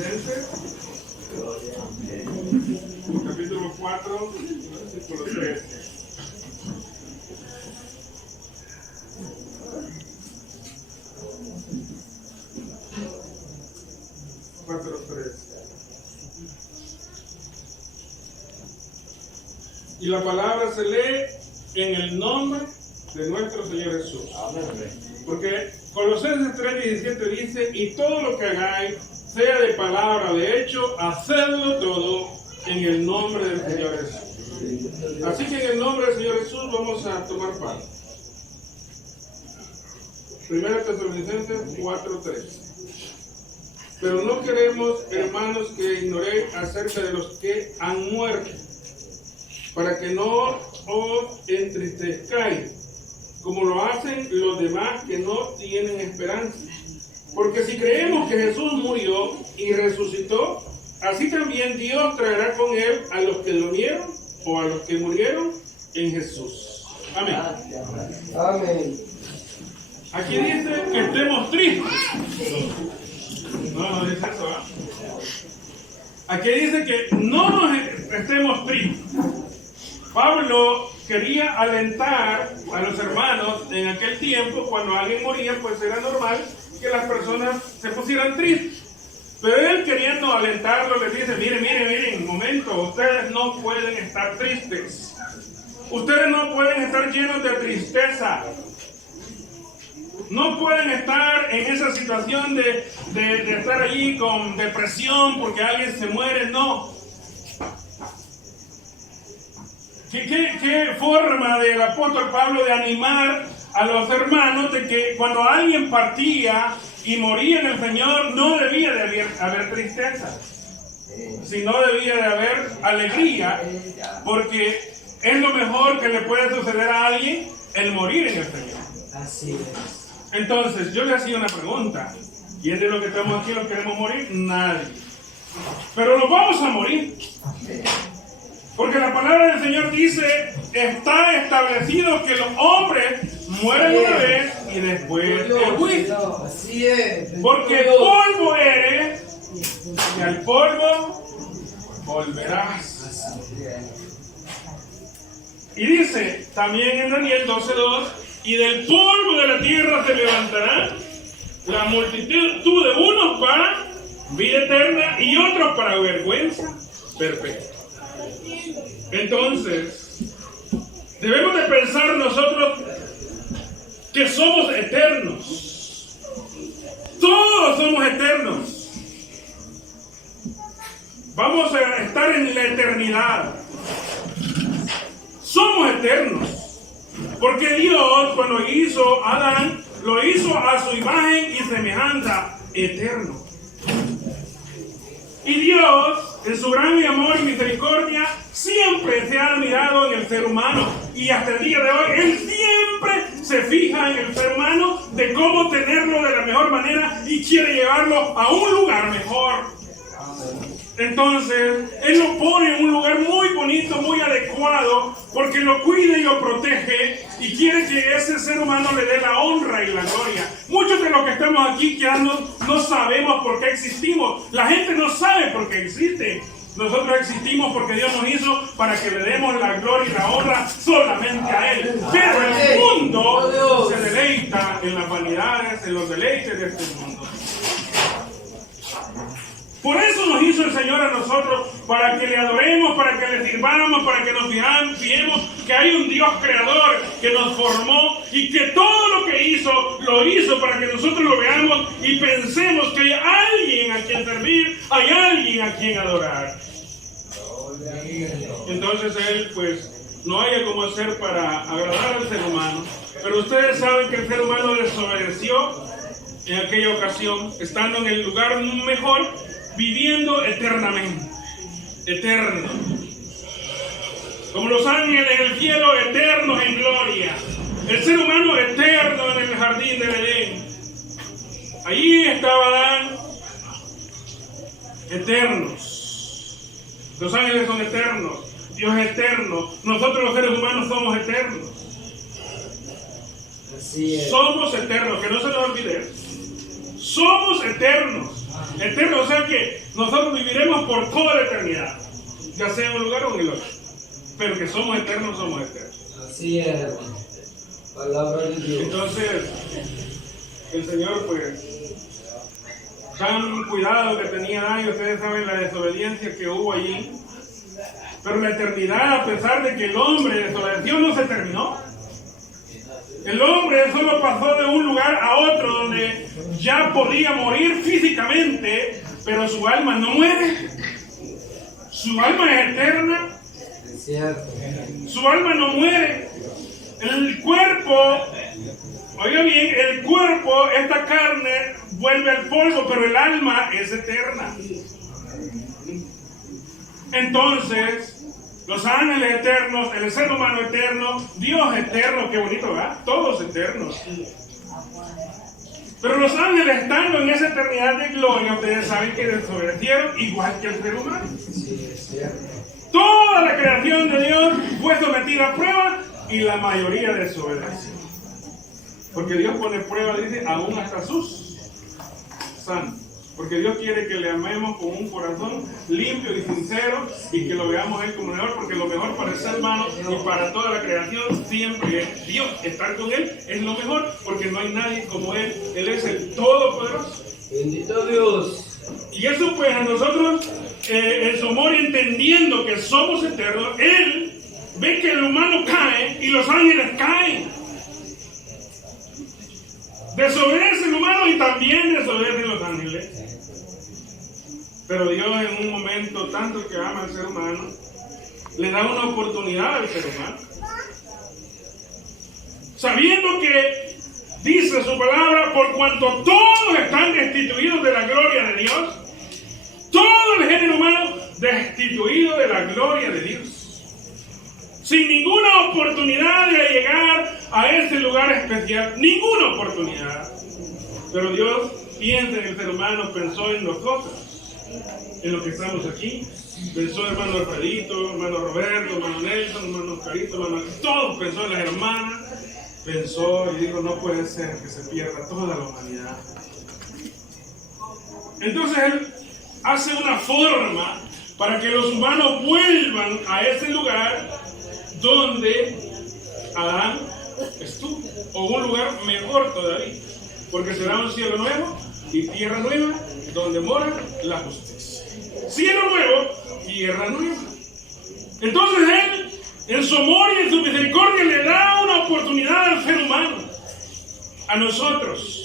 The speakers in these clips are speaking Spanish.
Tesalonicenses, capítulo 4, versículo 3. Y la palabra se lee en el nombre de nuestro Señor Jesús. Porque Colosenses 3:17 dice: y todo lo que hagáis, sea de palabra o de hecho, hacedlo todo en el nombre del Señor Jesús. Así que en el nombre del Señor Jesús vamos a tomar pan. 1 Tesalonicenses 4:3. Pero no queremos, hermanos, que ignoréis acerca de los que han muerto, para que no os entristezcáis, como lo hacen los demás que no tienen esperanza. Porque si creemos que Jesús murió y resucitó, así también Dios traerá con él a los que durmieron o a los que murieron en Jesús. Amén. Amén. Aquí dice que estemos tristes. No dice eso, ¿eh? Aquí dice que no estemos tristes. Pablo quería alentar a los hermanos en aquel tiempo. Cuando alguien moría, pues era normal que las personas se pusieran tristes. Pero él, queriendo alentarlo, les dice: miren, un momento, ustedes no pueden estar tristes. Ustedes no pueden estar llenos de tristeza. No pueden estar en esa situación de estar allí con depresión porque alguien se muere. No. ¿Qué forma del apóstol Pablo de animar a los hermanos de que cuando alguien partía y moría en el Señor, no debía de haber tristeza, sino debía de haber alegría, porque es lo mejor que le puede suceder a alguien el morir en el Señor. Así es. Entonces, yo le hacía una pregunta, y es de lo que estamos aquí, ¿los queremos morir? Nadie. Pero nos vamos a morir. Porque la palabra del Señor dice: está establecido que los hombres mueren una vez y después el juicio. Así es. Porque polvo eres y al polvo volverás. Y dice también en Daniel 12:2: y del polvo de la tierra se levantará la multitud de unos para vida eterna y otros para vergüenza perpetua. Entonces, debemos de pensar nosotros que somos eternos. Todos somos eternos. Vamos a estar en la eternidad. Somos eternos. Porque Dios, cuando hizo a Adán, lo hizo a su imagen y semejanza, eterno. Y Dios, en su gran amor y misericordia, siempre se ha admirado en el ser humano. Y hasta el día de hoy, Él siempre se fija en el ser humano de cómo tenerlo de la mejor manera y quiere llevarlo a un lugar mejor. Entonces, Él lo pone en un lugar muy bonito, muy adecuado, porque lo cuida y lo protege y quiere que ese ser humano le dé la honra y la gloria. Muchos de los que estamos aquí quedando no sabemos por qué existimos. La gente no sabe por qué existe. Nosotros existimos porque Dios nos hizo para que le demos la gloria y la honra solamente a Él. Pero el mundo se deleita en las vanidades, en los deleites de este mundo. Por eso nos hizo el Señor a nosotros, para que le adoremos, para que le sirvamos, para que nos fijemos que hay un Dios creador que nos formó y que todo lo que hizo, lo hizo para que nosotros lo veamos y pensemos que hay alguien a quien servir, hay alguien a quien adorar. Entonces Él, pues, no haya cómo hacer para agradar al ser humano. Pero ustedes saben que el ser humano desobedeció en aquella ocasión, estando en el lugar mejor, viviendo eternamente, eterno, como los ángeles en el cielo, eternos en gloria, el ser humano eterno en el jardín del Edén. Allí estaba Adán, eternos. Los ángeles son eternos, Dios es eterno, nosotros los seres humanos somos eternos. Así es. Somos eternos, que no se nos olvide. Somos eternos. Eterno, o sea que nosotros viviremos por toda la eternidad, ya sea en un lugar o en el otro. Pero que somos eternos, somos eternos. Así es. Palabra de Dios. Entonces, el Señor, pues, tan cuidado que tenía Adán, y ustedes saben la desobediencia que hubo allí. Pero la eternidad, a pesar de que el hombre desobedeció, no se terminó. El hombre solo pasó de un lugar a otro donde ya podía morir físicamente, pero su alma no muere. Su alma es eterna. Es cierto. Su alma no muere. El cuerpo, oiga bien, el cuerpo, esta carne, vuelve al polvo, pero el alma es eterna. Entonces, los ángeles eternos, el ser humano eterno, Dios eterno, qué bonito, ¿verdad? Todos eternos. Pero los ángeles, estando en esa eternidad de gloria, ustedes saben que desobedecieron igual que el ser humano. Sí, es cierto. Toda la creación de Dios fue sometida a prueba y la mayoría desobedeció. Porque Dios pone prueba, dice, aún hasta sus santos. Porque Dios quiere que le amemos con un corazón limpio y sincero y que lo veamos a Él como mejor, porque lo mejor para el ser humano y para toda la creación siempre es Dios. Estar con Él es lo mejor, porque no hay nadie como Él. Él es el Todopoderoso. Bendito Dios. Y eso pues a nosotros, en su amor, entendiendo que somos eternos, Él ve que el humano cae y los ángeles caen. Desobedece el humano y también desobedecen los ángeles. Pero Dios en un momento, tanto que ama al ser humano, le da una oportunidad al ser humano. Sabiendo que dice su palabra, por cuanto todos están destituidos de la gloria de Dios, todo el género humano destituido de la gloria de Dios, sin ninguna oportunidad de llegar a ese lugar especial, ninguna oportunidad. Pero Dios piensa en el ser humano, pensó en nosotros, en los que estamos aquí. Pensó en hermano Alfredito, hermano Roberto, hermano Nelson, hermano Oscarito, hermano, todos pensó en las hermanas. Pensó y dijo, no puede ser que se pierda toda la humanidad. Entonces Él hace una forma para que los humanos vuelvan a ese lugar donde Adán estuvo, o un lugar mejor todavía, porque será un cielo nuevo y tierra nueva donde mora la justicia. Cielo nuevo, tierra nueva. Entonces Él, en su amor y en su misericordia, le da una oportunidad al ser humano, a nosotros.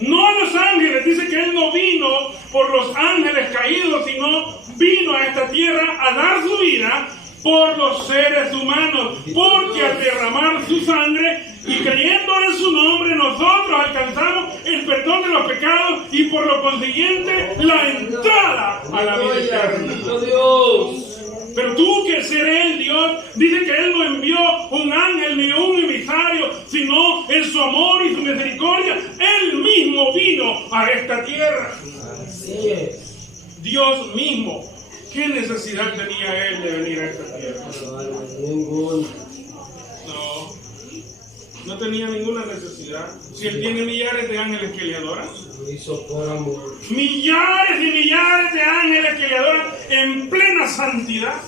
No a los ángeles. Dice que Él no vino por los ángeles caídos, sino vino a esta tierra a dar su vida por los seres humanos, porque al derramar su sangre y creyendo en su nombre, nosotros alcanzamos el perdón de los pecados y por lo consiguiente la entrada a la vida eterna. Dios. Pero tú, que ser Él, Dios, dice que Él no envió un ángel ni un emisario, sino en su amor y su misericordia, Él mismo vino a esta tierra. Así es. Dios mismo. ¿Qué necesidad tenía Él de venir a esta tierra? Ninguna. No tenía ninguna necesidad. Si Él tiene millares de ángeles que le adoran. Lo hizo por amor. Millares y millares de ángeles que le adoran en plena santidad.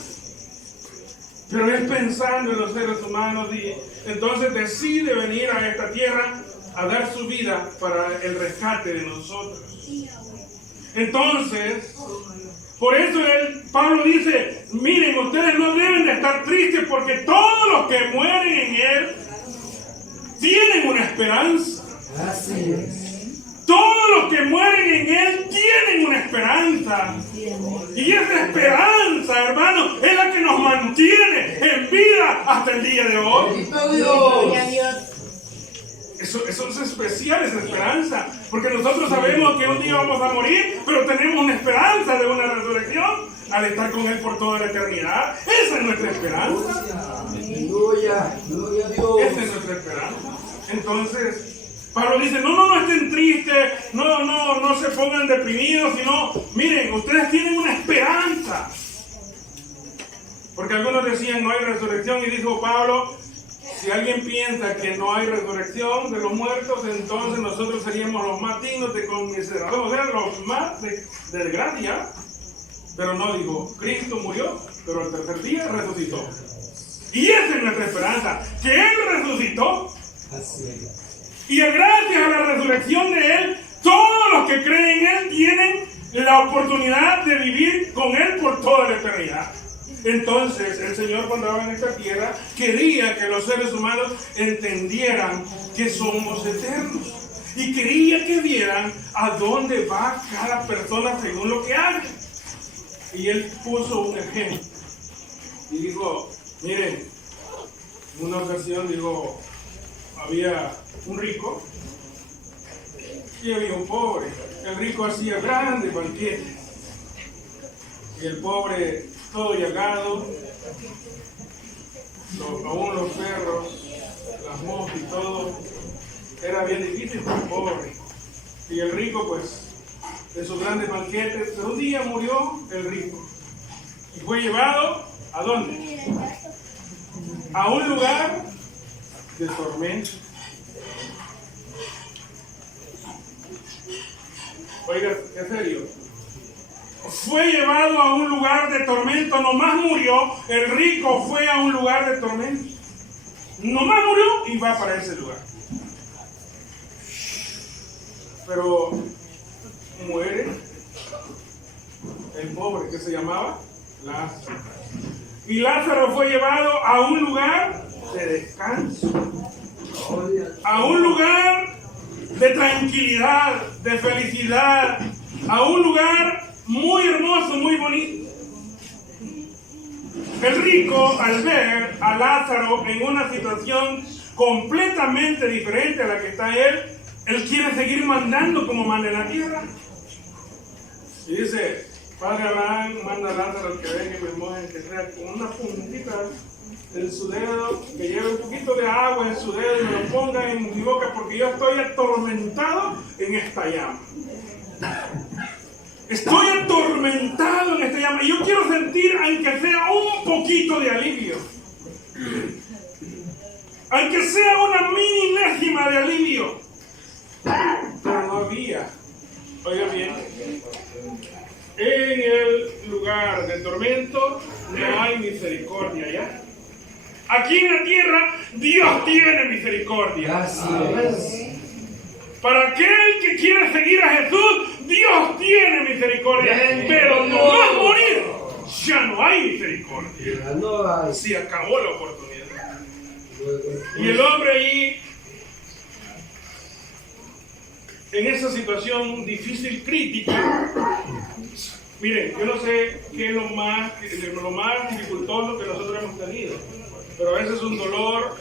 Pero es pensando en los seres humanos y entonces decide venir a esta tierra a dar su vida para el rescate de nosotros. Entonces, por eso Pablo dice, miren, ustedes no deben de estar tristes porque todos los que mueren en Él tienen una esperanza. Así es. Todos los que mueren en Él tienen una esperanza. Y esa esperanza, hermano, es la que nos mantiene en vida hasta el día de hoy. Bendito Dios. Eso es especial, esa esperanza. Porque nosotros sabemos que un día vamos a morir, pero tenemos una esperanza de una resurrección al estar con Él por toda la eternidad. Esa es nuestra esperanza. Aleluya. Gloria a Dios. Esa es nuestra esperanza. Entonces, Pablo dice, no estén tristes, no se pongan deprimidos, sino, miren, ustedes tienen una esperanza. Porque algunos decían, no hay resurrección, y dijo Pablo, Si alguien piensa que no hay resurrección de los muertos, entonces nosotros seríamos los más dignos de conmiseración, o sea, los más de desgracia. Pero no, digo, Cristo murió, pero al tercer día resucitó. Y esa es nuestra esperanza, que Él resucitó. Y gracias a la resurrección de Él, todos los que creen en Él tienen la oportunidad de vivir con Él por toda la eternidad. Entonces el Señor, cuando estaba en esta tierra, quería que los seres humanos entendieran que somos eternos. Y quería que vieran a dónde va cada persona según lo que haga. Y Él puso un ejemplo. Y dijo, miren, en una ocasión, digo, había un rico y había un pobre. El rico hacía grandes banquetes. Y el pobre, todo llagado, aún los perros, las moscas y todo, era bien difícil para el pobre. Y el rico, pues, de sus grandes banquetes, pero un día murió el rico. Y fue llevado, ¿a dónde? A un lugar de tormento. Oiga, en serio. Fue llevado a un lugar de tormento, nomás murió, el rico fue a un lugar de tormento. Nomás murió y va para ese lugar. Pero muere el pobre que se llamaba Lázaro. Y Lázaro fue llevado a un lugar de descanso, a un lugar de tranquilidad, de felicidad, a un lugar muy hermoso, muy bonito. El rico, al ver a Lázaro en una situación completamente diferente a la que está él quiere seguir mandando como manda en la tierra. Y dice, Padre Abraham, manda a Lázaro que venga y me moje, que sea con una puntita en su dedo, que lleve un poquito de agua en su dedo y me lo ponga en mi boca, porque yo estoy atormentado en esta llama. Estoy atormentado en esta llama y yo quiero sentir, aunque sea un poquito de alivio, aunque sea una milésima de alivio. Pero no había, oiga bien, en el lugar de tormento no hay misericordia, ¿ya? Aquí en la tierra Dios tiene misericordia. Para aquel que quiere seguir a Jesús, Dios tiene misericordia. Pero no va a morir, ya no hay misericordia. Se acabó la oportunidad. Y el hombre ahí, en esa situación difícil, crítica, miren, yo no sé qué es lo más dificultoso que nosotros hemos tenido, pero a veces un dolor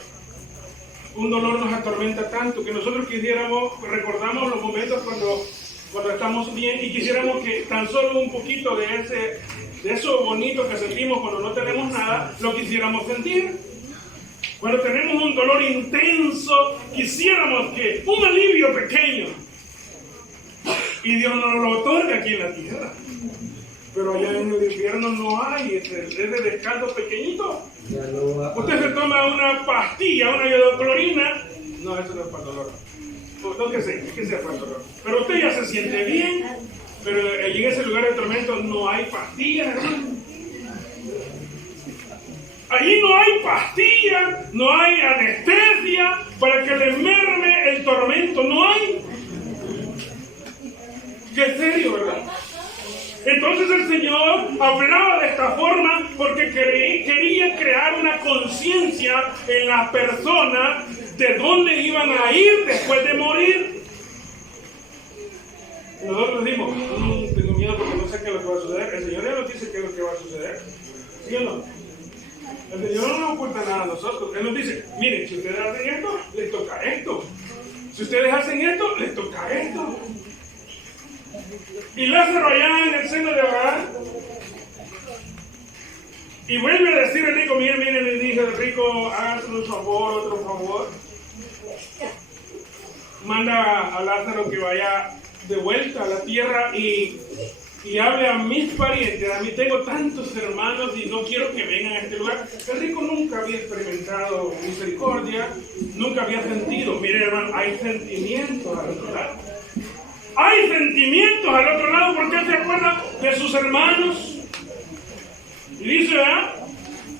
nos atormenta tanto que nosotros recordamos los momentos cuando estamos bien y quisiéramos que tan solo un poquito de eso bonito que sentimos cuando no tenemos nada, lo quisiéramos sentir. Cuando tenemos un dolor intenso, quisiéramos que un alivio pequeño. Y Dios nos lo otorga aquí en la tierra. Pero allá en el infierno no hay ese descanso pequeñito. Usted se toma una pastilla, una hidroclorina. No, eso no es para el dolor. No que sea para el dolor. Pero usted ya se siente bien. Pero allí en ese lugar de tormento no hay pastillas, hermano. Allí no hay pastillas, no hay anestesia para que le merme el tormento. No hay. Qué serio, ¿verdad? Entonces el Señor hablaba de esta forma porque quería crear una conciencia en las personas de dónde iban a ir después de morir. Nosotros decimos, tengo miedo porque no sé qué es lo que va a suceder. El Señor ya nos dice qué es lo que va a suceder. ¿Sí o no? El Señor no nos oculta nada a nosotros. Él nos dice, miren, si ustedes hacen esto, les toca esto. Si ustedes hacen esto, les toca esto. Y Lázaro allá en el seno de Abraham. Y vuelve a decir el rico, miren, le dice el rico, háganse un favor, otro favor. Manda a Lázaro que vaya de vuelta a la tierra y y hable a mis parientes. A mí tengo tantos hermanos y no quiero que vengan a este lugar. El rico nunca había experimentado misericordia, nunca había sentido. Mire, hermano, hay sentimientos al otro lado. Hay sentimientos al otro lado porque él se acuerda de sus hermanos. Y dice, ¿verdad?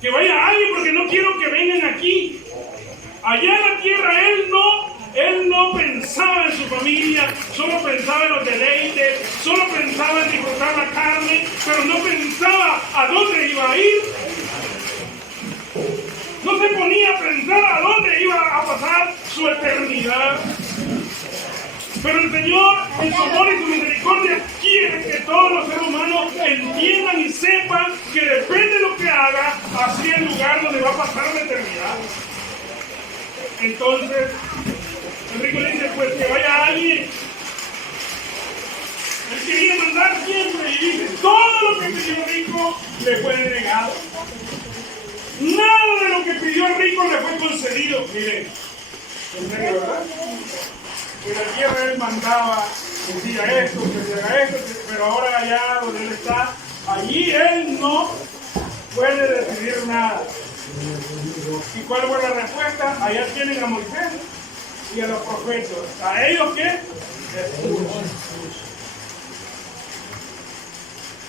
Que vaya alguien porque no quiero que vengan aquí. Allá en la tierra él no pensaba en su familia, solo pensaba en los deleites, solo pensaba en disfrutar la carne, pero no pensaba a dónde iba a ir. No se ponía a pensar a dónde iba a pasar su eternidad. Pero el Señor, en su amor y su misericordia, quiere que todos los seres humanos entiendan y sepan que depende de lo que haga, así el lugar donde va a pasar la eternidad. Entonces, el rico le dice, pues que vaya alguien. Él quería mandar siempre y dice, todo lo que pidió el rico le fue denegado. Nada de lo que pidió el rico le fue concedido. Miren, en serio, ¿verdad? En la tierra él mandaba, decía esto, que se haga esto, pero ahora allá donde él está, allí él no puede decidir nada. ¿Y cuál fue la respuesta? Allá tienen a Moisés y a los profetas. ¿A ellos qué?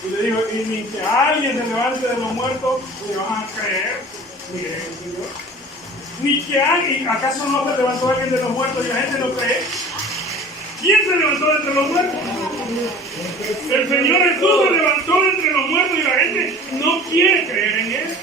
Y le digo, y ni que alguien se levante de los muertos, le van a creer. Miren, Señor. Ni que alguien, ¿acaso no se levantó alguien de los muertos y la gente no cree? ¿Quién se levantó de entre los muertos? El Señor Jesús se levantó de entre los muertos y la gente no quiere creer en Él.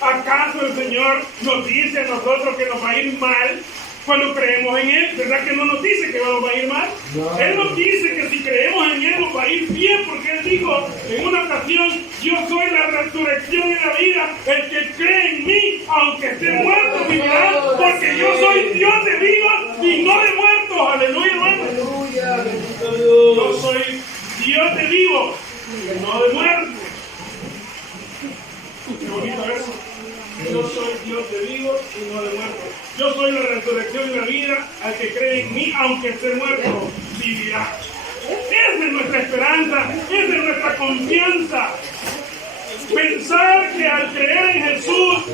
¿Acaso el Señor nos dice a nosotros que nos va a ir mal cuando creemos en Él? ¿Verdad que no nos dice que nos va a ir mal? No. Él nos dice que si creemos en Él nos va a ir bien, porque Él dijo en una ocasión, yo soy la resurrección y la vida, el que cree en mí, aunque esté muerto, vivirá, porque yo soy Dios de vivos y no de muertos. Aleluya, hermano. Aleluya, bendito Dios. Yo soy Dios de vivos y no de muertos. Qué bonito eso. Yo soy Dios de vivos y no de muertos. Yo soy la resurrección y la vida. Al que cree en mí, aunque esté muerto, vivirá. Esa es nuestra esperanza. Esa es nuestra confianza. Pensar que al creer en Jesús,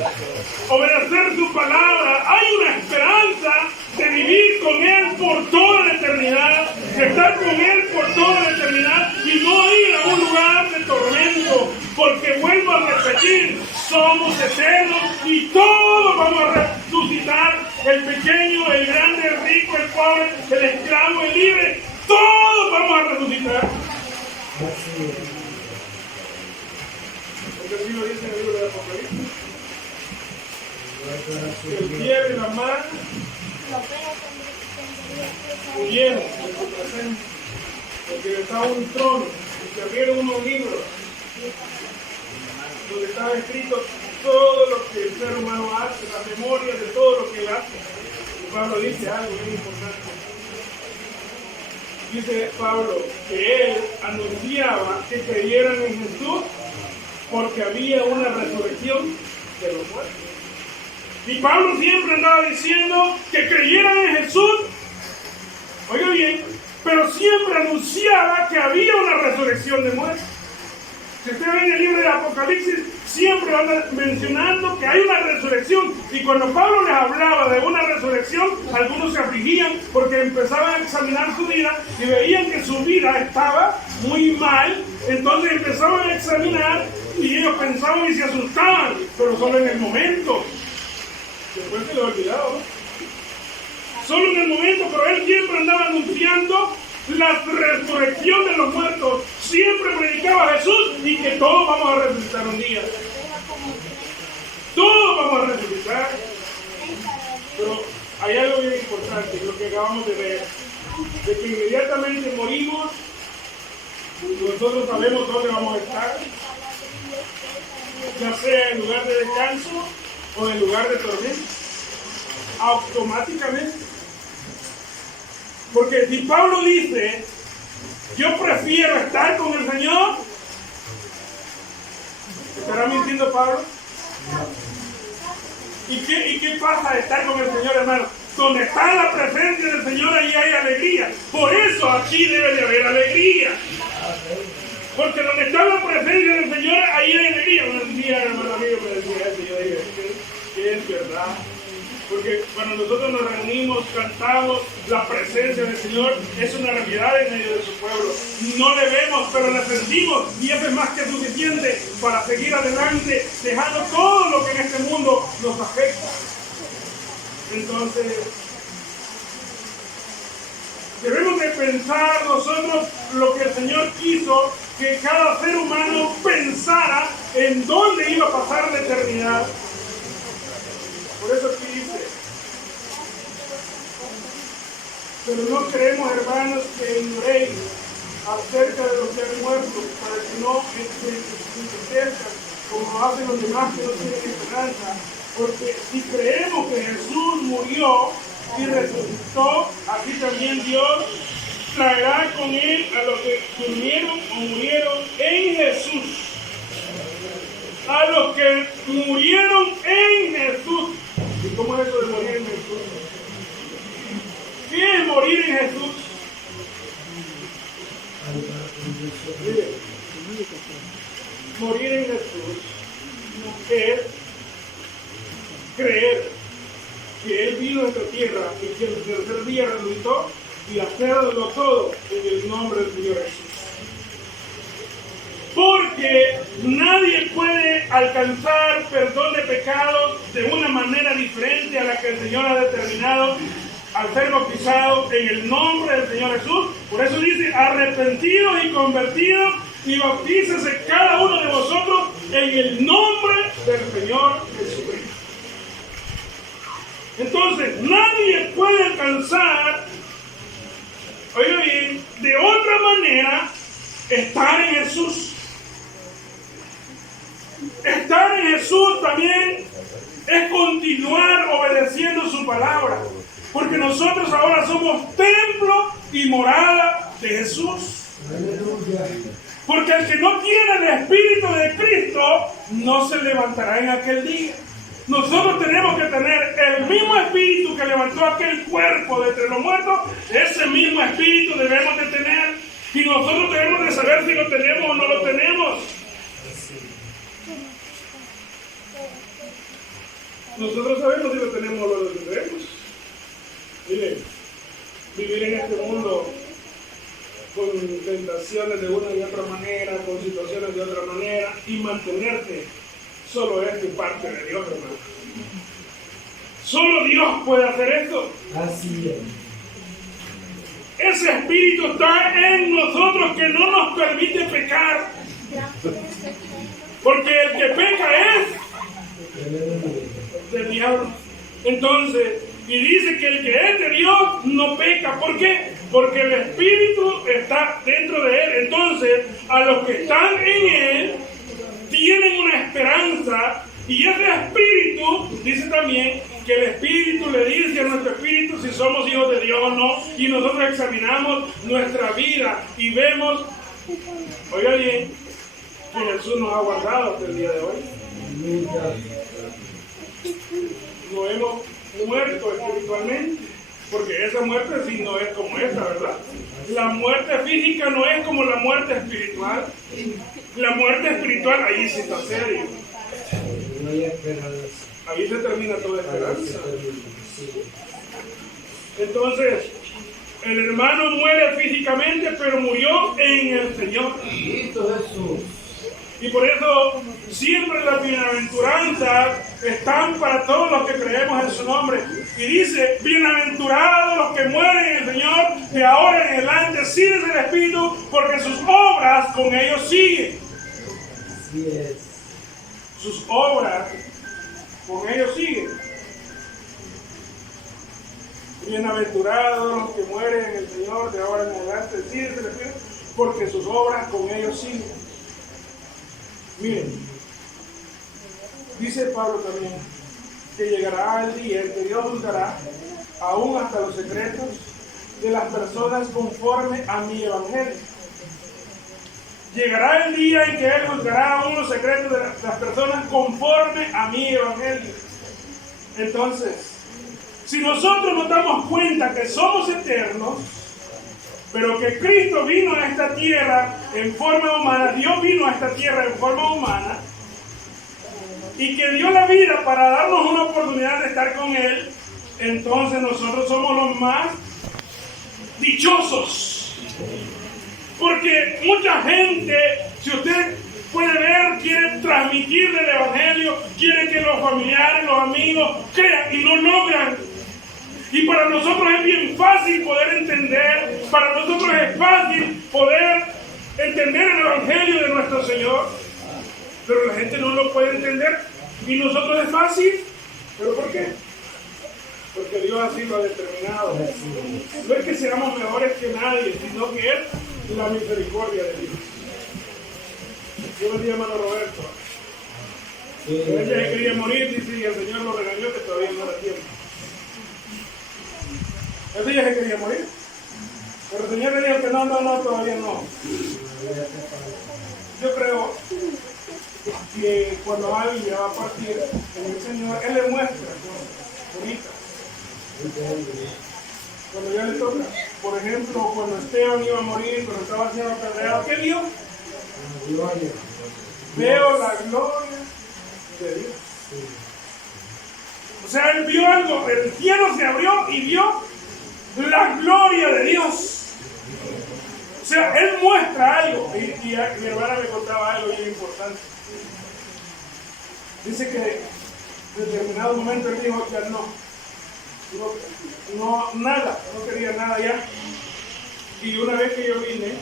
obedecer su palabra, hay una esperanza de vivir con Él por toda la eternidad, de estar con Él por toda la eternidad y no ir a un lugar de tormento, porque vuelvo a repetir, somos eternos y todos vamos a resucitar, el pequeño, el grande, el rico, el pobre, el esclavo, el libre, todos vamos a resucitar. Porque así lo dice en el libro de Apocalipsis. El cielo y la mar huyeron de su presencia, porque estaba un trono y se abrieron unos libros donde estaba escrito todo lo que el ser humano hace, la memoria de todo lo que él hace. Y Pablo dice algo muy importante. Dice Pablo que él anunciaba que creyeran en Jesús porque había una resurrección de los muertos. Y Pablo siempre andaba diciendo que creyeran en Jesús, oiga bien, pero siempre anunciaba que había una resurrección de muertos. Si usted ve en el libro de Apocalipsis, siempre anda mencionando que hay una resurrección. Y cuando Pablo les hablaba de una resurrección, algunos se afligían porque empezaban a examinar su vida y veían que su vida estaba muy mal. Entonces empezaban a examinar y ellos pensaban y se asustaban, pero solo en el momento. Después se lo olvidaba, ¿no? Solo en el momento, pero él siempre andaba anunciando la resurrección de los muertos. Siempre predicaba a Jesús y que todos vamos a resucitar un día. Todos vamos a resucitar. Pero hay algo bien importante, lo que acabamos de ver, de que inmediatamente morimos, nosotros sabemos dónde vamos a estar, ya sea en lugar de descanso o en lugar de tormento, automáticamente. Porque si Pablo dice, yo prefiero estar con el Señor, ¿estará mintiendo Pablo? ¿Y qué pasa de estar con el Señor, hermano? Donde está la presencia del Señor, ahí hay alegría. Por eso aquí debe de haber alegría. Porque donde está la presencia del Señor, ahí hay alegría. Un día, hermano mío, me decía eso, yo dije, que es verdad. Porque cuando nosotros nos reunimos, cantamos, la presencia del Señor es una realidad en medio de su pueblo. No le vemos, pero la sentimos, y eso es más que suficiente para seguir adelante, dejando todo lo que en este mundo nos afecta. Entonces, debemos de pensar nosotros lo que el Señor quiso que cada ser humano pensara en dónde iba a pasar la eternidad. Por eso aquí dice, pero no queremos, hermanos, que ignoréis acerca de los que han muerto, para que no entristezcan como lo hacen los demás que no tienen esperanza. Porque si creemos que Jesús murió y resucitó, así también Dios traerá con él a los que durmieron o murieron en Jesús. A los que murieron en Jesús. ¿Y cómo es eso de morir en Jesús? ¿Qué es morir en Jesús? Mire, morir en Jesús es creer que Él vino a esta tierra y que el tercer día resucitó y hacerlo todo en el nombre del Señor Jesús. Porque nadie puede alcanzar perdón de pecados de una manera diferente a la que el Señor ha determinado al ser bautizados en el nombre del Señor Jesús. Por eso dice, arrepentidos y convertidos, y bautícese cada uno de vosotros en el nombre del Señor Jesucristo. Entonces, nadie puede alcanzar, oiga bien, de otra manera, estar en Jesús. Estar en Jesús también es continuar obedeciendo su palabra. Porque nosotros ahora somos templo y morada de Jesús. Porque el que no tiene el Espíritu de Cristo no se levantará en aquel día. Nosotros tenemos que tener el mismo Espíritu que levantó aquel cuerpo de entre los muertos. Ese mismo Espíritu debemos de tener. Y nosotros debemos de saber si lo tenemos o no lo tenemos. Nosotros sabemos si lo tenemos o no lo tenemos. Miren, vivir en este mundo con tentaciones de una y otra manera, con situaciones de otra manera, y mantenerte solo es de parte de Dios, hermano. Solo Dios puede hacer esto. Así es. Ese espíritu está en nosotros que no nos permite pecar. Porque el que peca es del diablo. Entonces, y dice que el que es de Dios no peca. ¿Por qué? Porque el Espíritu está dentro de él. Entonces, a los que están en él, tienen una esperanza. Y ese Espíritu, dice también, que el Espíritu le dice a nuestro Espíritu si somos hijos de Dios o no. Y nosotros examinamos nuestra vida y vemos, oiga bien, que Jesús nos ha guardado hasta el día de hoy. No hemos muerto espiritualmente, porque esa muerte sí no es como esta, ¿verdad? La muerte física no es como la muerte espiritual. La muerte espiritual, ahí sí está serio. Ahí se termina toda esperanza. Entonces, el hermano muere físicamente, pero murió en el Señor. Y por eso siempre las bienaventuranzas están para todos los que creemos en su nombre. Y dice, bienaventurados los que mueren en el Señor, de ahora en adelante siguen el Espíritu, porque sus obras con ellos siguen. Así es. Sus obras con ellos siguen. Bienaventurados los que mueren en el Señor, de ahora en adelante siguen el Espíritu, porque sus obras con ellos siguen. Miren, dice Pablo también que llegará el día en que Dios juzgará aún hasta los secretos de las personas conforme a mi evangelio. Llegará el día en que Él juzgará aún los secretos de las personas conforme a mi evangelio. Entonces, si nosotros nos damos cuenta que somos eternos, pero que Cristo vino a esta tierra en forma humana, Dios vino a esta tierra en forma humana y que dio la vida para darnos una oportunidad de estar con Él, entonces nosotros somos los más dichosos. Porque mucha gente, si usted puede ver, quiere transmitirle el Evangelio, quiere que los familiares, los amigos crean y no logran. Y para nosotros es bien fácil poder entender, para nosotros es fácil poder entender el Evangelio de nuestro Señor, pero la gente no lo puede entender y nosotros es fácil. ¿Pero por qué? Porque Dios así lo ha determinado. No es que seamos mejores que nadie, sino que es la misericordia de Dios. Yo le dije a hermano Roberto, ella se quería morir, dice, y el Señor lo regañó que todavía no era tiempo. Ella se quería morir, pero el Señor le dijo que no, todavía no. Yo creo que cuando alguien ya va a partir, el Señor, Él le muestra ahorita. Cuando ya le toca, por ejemplo, cuando Esteban iba a morir, cuando estaba siendo apedreado, ¿qué vio? Veo la gloria de Dios. O sea, él vio algo, el cielo se abrió y vio la gloria de Dios. O sea, él muestra algo. Y mi hermana me contaba algo bien importante. Dice que en determinado momento él dijo que nada, no quería nada ya. Y una vez que yo vine,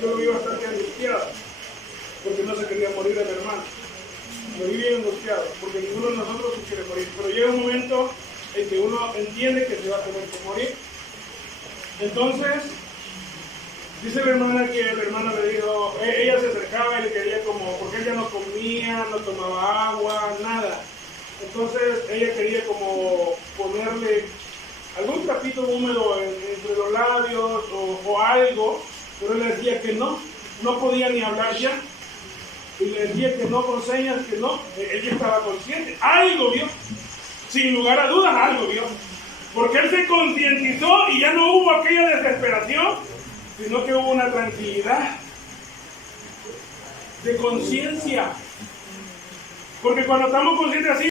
yo lo vi bastante angustiado, porque no se quería morir el hermano. Lo vi bien angustiado, porque ninguno de nosotros se quiere morir. Pero llega un momento en que uno entiende que se va a tener que morir. Entonces, dice la hermana que el hermano le dijo, ella se acercaba y le quería como, porque ella no comía, no tomaba agua, nada. Entonces ella quería como ponerle algún trapito húmedo entre los labios o algo, pero él le decía que no podía ni hablar ya. Y le decía que no con señas, que no. Ella estaba consciente, algo vio, sin lugar a dudas algo vio. Porque él se concientizó y ya no hubo aquella desesperación, sino que hubo una tranquilidad de conciencia. Porque cuando estamos conscientes así,